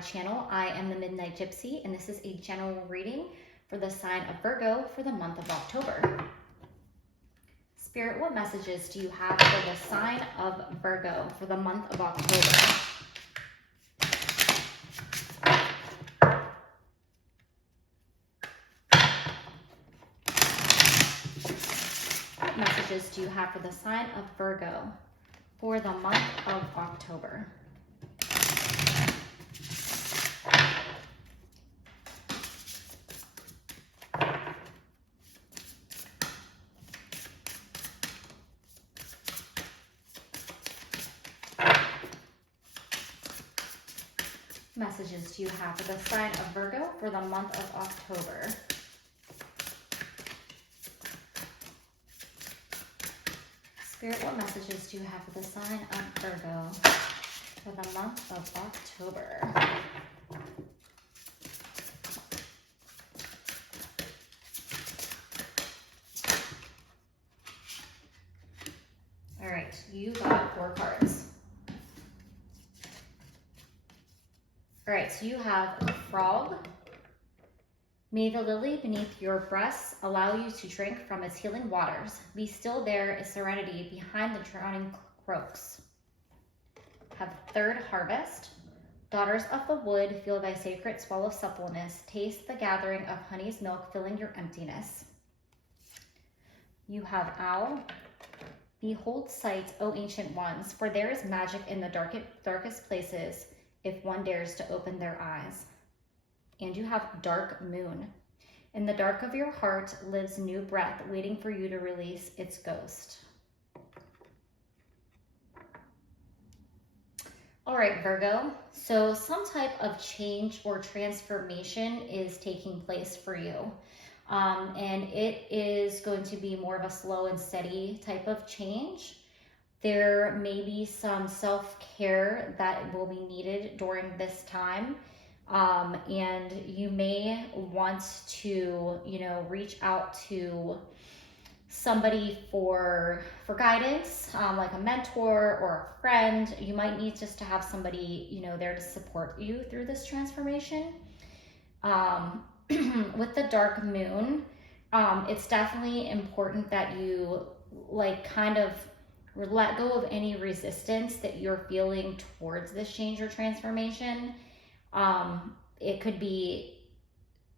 channel. I am the Midnight Gypsy, and this is a general reading for the sign of Virgo for the month of October. Spirit, what messages do you have for the sign of Virgo for the month of October? What messages do you have for the sign of Virgo for the month of October? Messages do you have for the sign of Virgo for the month of October? Spirit, what messages do you have for the sign of Virgo for the month of October? All right, you got 4 cards. All right, so you have a frog. May the lily beneath your breasts allow you to drink from its healing waters. Be still, there is serenity behind the drowning croaks. Have third harvest. Daughters of the wood, feel thy sacred swell of suppleness. Taste the gathering of honey's milk filling your emptiness. You have owl. Behold sight, O ancient ones, for there is magic in the darkest places, if one dares to open their eyes. And you have dark moon. In the dark of your heart lives new breath, waiting for you to release its ghost. All right, Virgo. So some type of change or transformation is taking place for you. And it is going to be more of a slow and steady type of change. There may be some self-care that will be needed during this time. And you may want to, reach out to somebody for guidance, like a mentor or a friend. You might need just to have somebody, there to support you through this transformation. With the dark moon, it's definitely important that you kind of let go of any resistance that you're feeling towards this change or transformation. It could be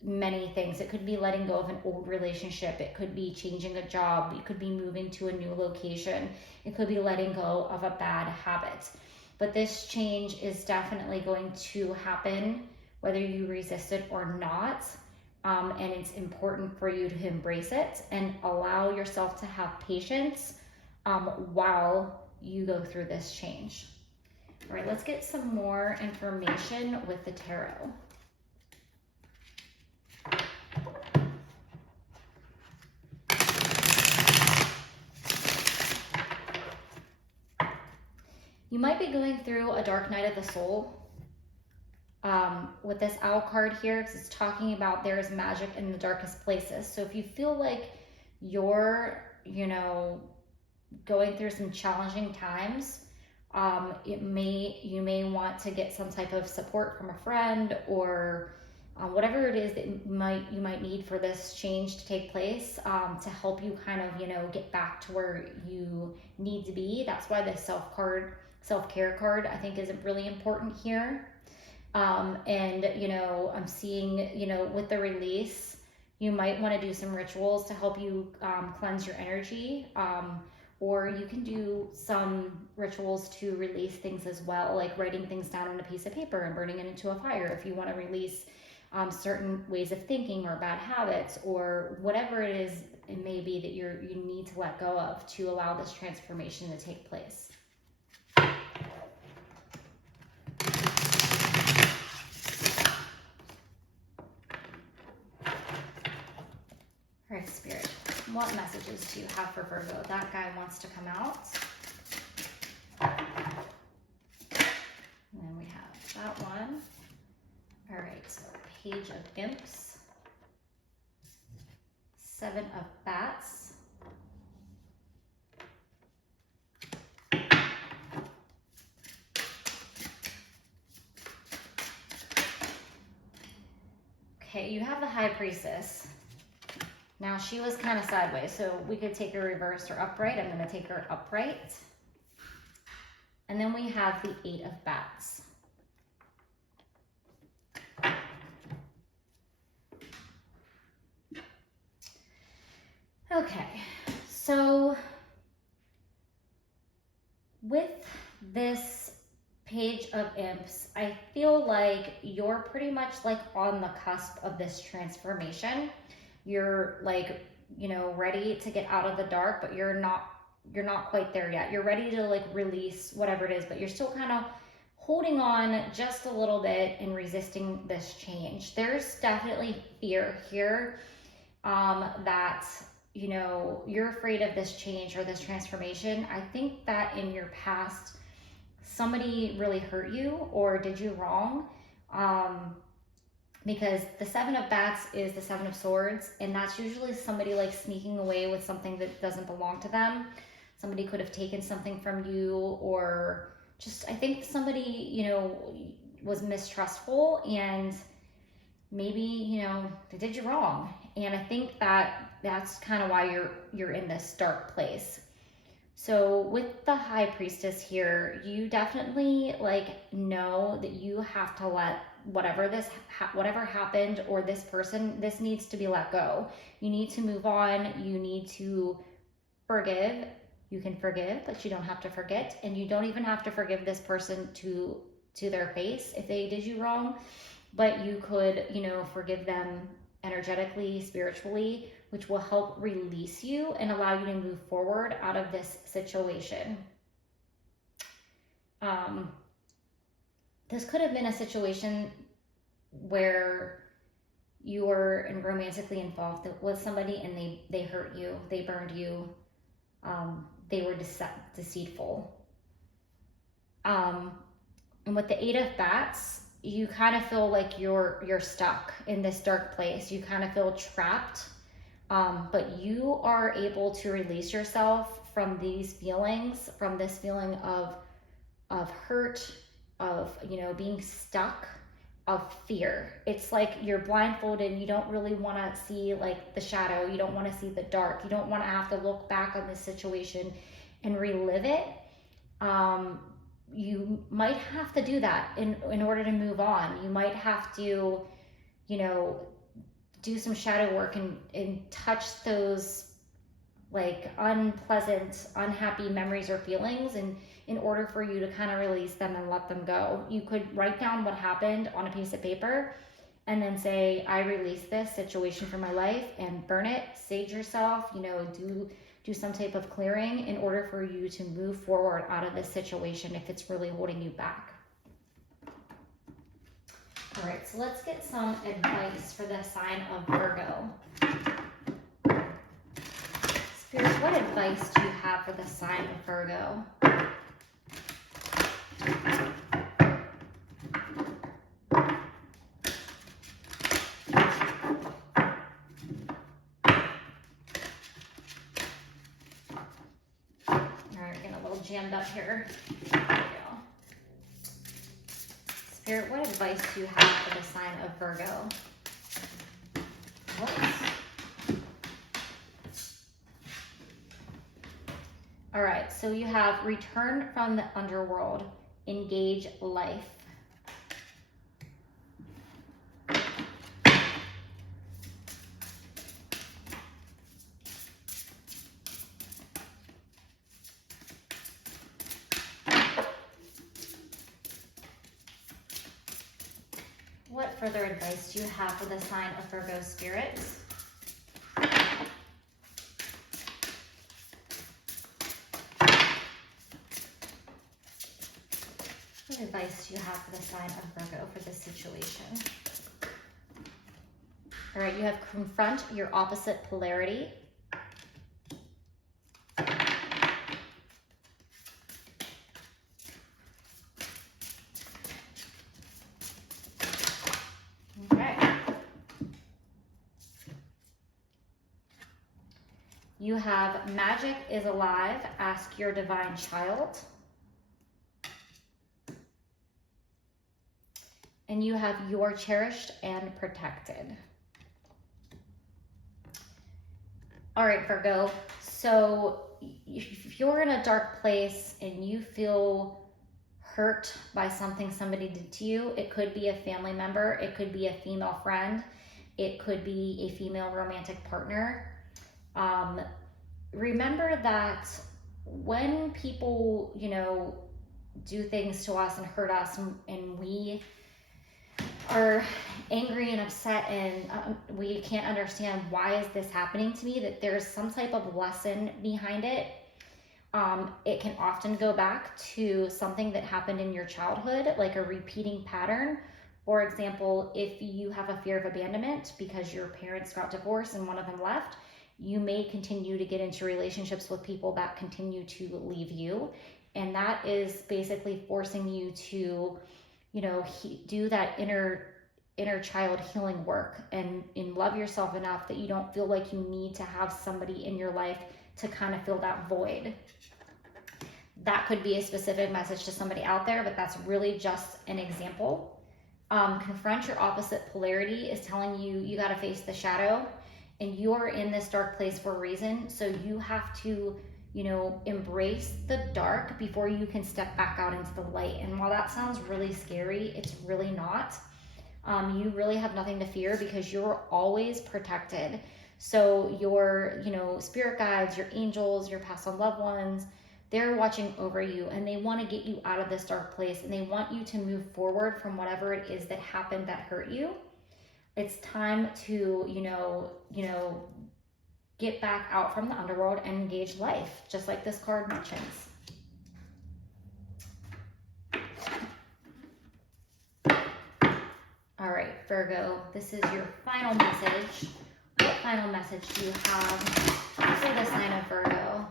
many things. It could be letting go of an old relationship. It could be changing a job. You could be moving to a new location. It could be letting go of a bad habit. But this change is definitely going to happen whether you resist it or not. And it's important for you to embrace it and allow yourself to have patience while you go through this change. All right, let's get some more information with the tarot. You might be going through a dark night of the soul with this owl card here, because it's talking about there is magic in the darkest places. So if you feel like you're, going through some challenging times, you may want to get some type of support from a friend or whatever it is that you might need for this change to take place, to help you kind of, get back to where you need to be. That's why the self-care card, I think, is really important here. And, I'm seeing, with the release, you might want to do some rituals to help you cleanse your energy. Or you can do some rituals to release things as well, like writing things down on a piece of paper and burning it into a fire if you want to release certain ways of thinking or bad habits or whatever it is it may be that you need to let go of to allow this transformation to take place. All right, Spirit, what messages do you have for Virgo? That guy wants to come out. And then we have that one. All right, so Page of Imps, 7 of Bats, Okay, you have the High Priestess. Now she was kind of sideways, so we could take her reversed or upright. I'm going to take her upright. And then we have the Eight of Bats. Okay, so with this Page of Imps, I feel like you're pretty much like on the cusp of this transformation. You're like, you know, ready to get out of the dark, but you're not quite there yet. You're ready to like release whatever it is, but you're still kind of holding on just a little bit and resisting this change. There's definitely fear here, that, you know, you're afraid of this change or this transformation. I think that in your past, somebody really hurt you or did you wrong. Because the Seven of Bats is the Seven of Swords, and that's usually somebody like sneaking away with something that doesn't belong to them. Somebody could have taken something from you, or just, I think somebody, you know, was mistrustful and maybe, you know, they did you wrong. And I think that that's kind of why you're in this dark place. So with the High Priestess here, you definitely like know that you have to let whatever happened or this person, this needs to be let go. You need to move on. You need to forgive. You can forgive, but you don't have to forget. And you don't even have to forgive this person to their face if they did you wrong. But you could, you know, forgive them energetically, spiritually, which will help release you and allow you to move forward out of this situation. This could have been a situation where you were romantically involved with somebody and they hurt you, they burned you, they were deceitful. And with the Eight of Bats, you kind of feel like you're stuck in this dark place. You kind of feel trapped, but you are able to release yourself from these feelings, from this feeling of hurt, of, you know, being stuck, of fear. It's like you're blindfolded. You don't really want to see like the shadow. You don't want to see the dark. You don't want to have to look back on this situation and relive it. You might have to do that in order to move on. You might have to, you know, do some shadow work and touch those like unpleasant, unhappy memories or feelings, and in order for you to kind of release them and let them go. You could write down what happened on a piece of paper and then say, I release this situation from my life, and burn it, sage yourself, you know, do some type of clearing in order for you to move forward out of this situation if it's really holding you back. All right, so let's get some advice for the sign of Virgo. Spirit, what advice do you have for the sign of Virgo? Jammed up here. There we go. Spirit, what advice do you have for the sign of Virgo? What? All right, so you have return from the underworld, engage life. What further advice do you have for the sign of Virgo, Spirit? What advice do you have for the sign of Virgo for this situation? All right, you have confront your opposite polarity. You have magic is alive, ask your divine child. and you have you're cherished and protected. All right, Virgo. So if you're in a dark place and you feel hurt by something somebody did to you, it could be a family member, it could be a female friend, it could be a female romantic partner. Remember that when people, do things to us and hurt us, and we are angry and upset, and we can't understand why is this happening to me, that there's some type of lesson behind it. It can often go back to something that happened in your childhood, like a repeating pattern. For example, if you have a fear of abandonment because your parents got divorced and one of them left, you may continue to get into relationships with people that continue to leave you. And that is basically forcing you to, do that inner child healing work and love yourself enough that you don't feel like you need to have somebody in your life to kind of fill that void. That could be a specific message to somebody out there, but that's really just an example. Confront your opposite polarity is telling you you got to face the shadow, and you're in this dark place for a reason. So you have to, embrace the dark before you can step back out into the light. And while that sounds really scary, it's really not. You really have nothing to fear because you're always protected. So your, spirit guides, your angels, your past on loved ones, they're watching over you, and they want to get you out of this dark place, and they want you to move forward from whatever it is that happened that hurt you. It's time to, get back out from the underworld and engage life, just like this card mentions. All right, Virgo, this is your final message. What final message do you have for the sign of Virgo?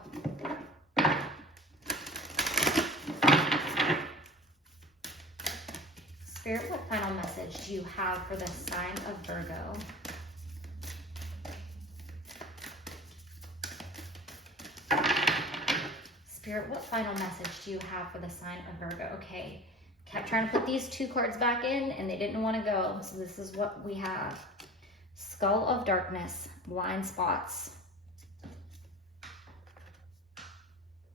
Spirit, what final message do you have for the sign of Virgo? Spirit, what final message do you have for the sign of Virgo? Okay, kept trying to put these two cards back in and they didn't want to go. So this is what we have. Skull of darkness, blind spots.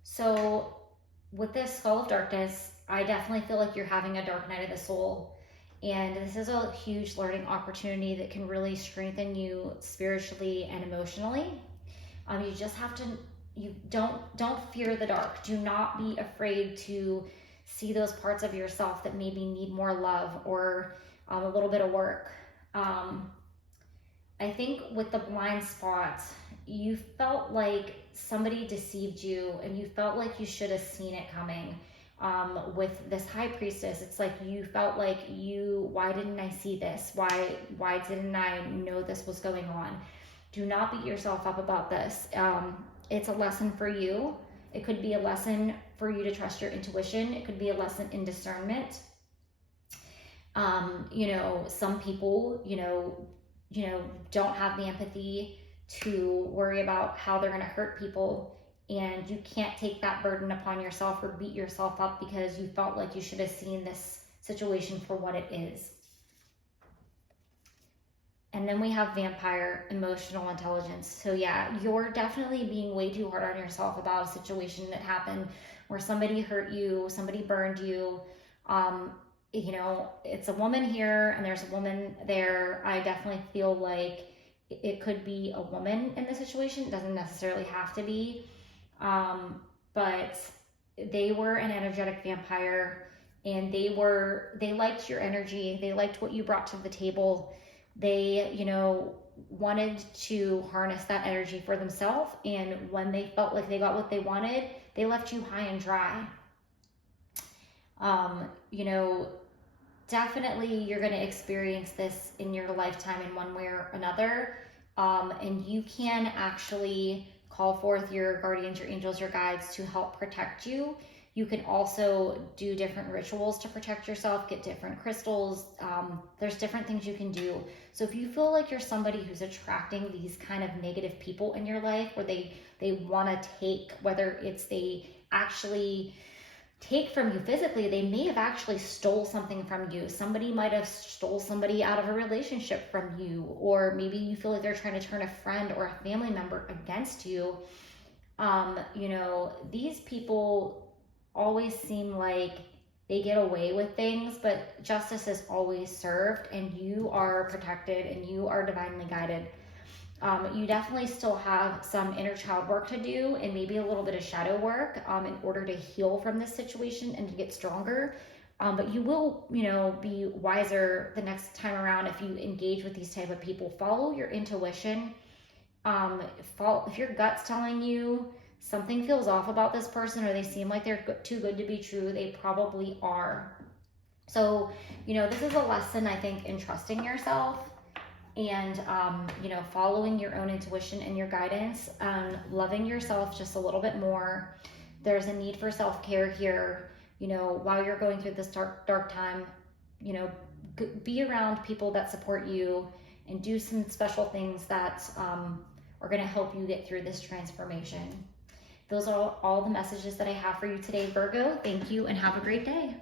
So with this skull of darkness, I definitely feel like you're having a dark night of the soul. And this is a huge learning opportunity that can really strengthen you spiritually and emotionally. You just have to, don't fear the dark. Do not be afraid to see those parts of yourself that maybe need more love or a little bit of work. I think with the blind spot, you felt like somebody deceived you and you felt like you should have seen it coming. With this high priestess, it's like you felt like why didn't I see this? Why didn't I know this was going on? Do not beat yourself up about this. It's a lesson for you. It could be a lesson for you to trust your intuition. It could be a lesson in discernment. Some people, don't have the empathy to worry about how they're going to hurt people. And you can't take that burden upon yourself or beat yourself up because you felt like you should have seen this situation for what it is. And then we have vampire, emotional intelligence. So yeah, you're definitely being way too hard on yourself about a situation that happened where somebody hurt you, somebody burned you. It's a woman here and there's a woman there. I definitely feel like it could be a woman in the situation. It doesn't necessarily have to be. But they were an energetic vampire and they liked your energy. They liked what you brought to the table. They, wanted to harness that energy for themselves. And when they felt like they got what they wanted, they left you high and dry. Definitely you're going to experience this in your lifetime in one way or another. And you can actually call forth your guardians, your angels, your guides to help protect you. You can also do different rituals to protect yourself, get different crystals. There's different things you can do. So if you feel like you're somebody who's attracting these kind of negative people in your life where they want to take, whether it's they actually take from you physically, they may have actually stole something from you. Somebody might have stole somebody out of a relationship from you, or maybe you feel like they're trying to turn a friend or a family member against you. You know, these people always seem like they get away with things, but justice is always served, and you are protected and you are divinely guided. You definitely still have some inner child work to do, and maybe a little bit of shadow work in order to heal from this situation and to get stronger. But you will, you know, be wiser the next time around if you engage with these type of people. Follow your intuition. If your gut's telling you something feels off about this person, or they seem like they're too good to be true, they probably are. So, you know, this is a lesson, I think, in trusting yourself and, you know, following your own intuition and your guidance, loving yourself just a little bit more. There's a need for self-care here, you know, while you're going through this dark time. You know, be around people that support you and do some special things that are going to help you get through this transformation. Those are all the messages that I have for you today, Virgo. Thank you and have a great day.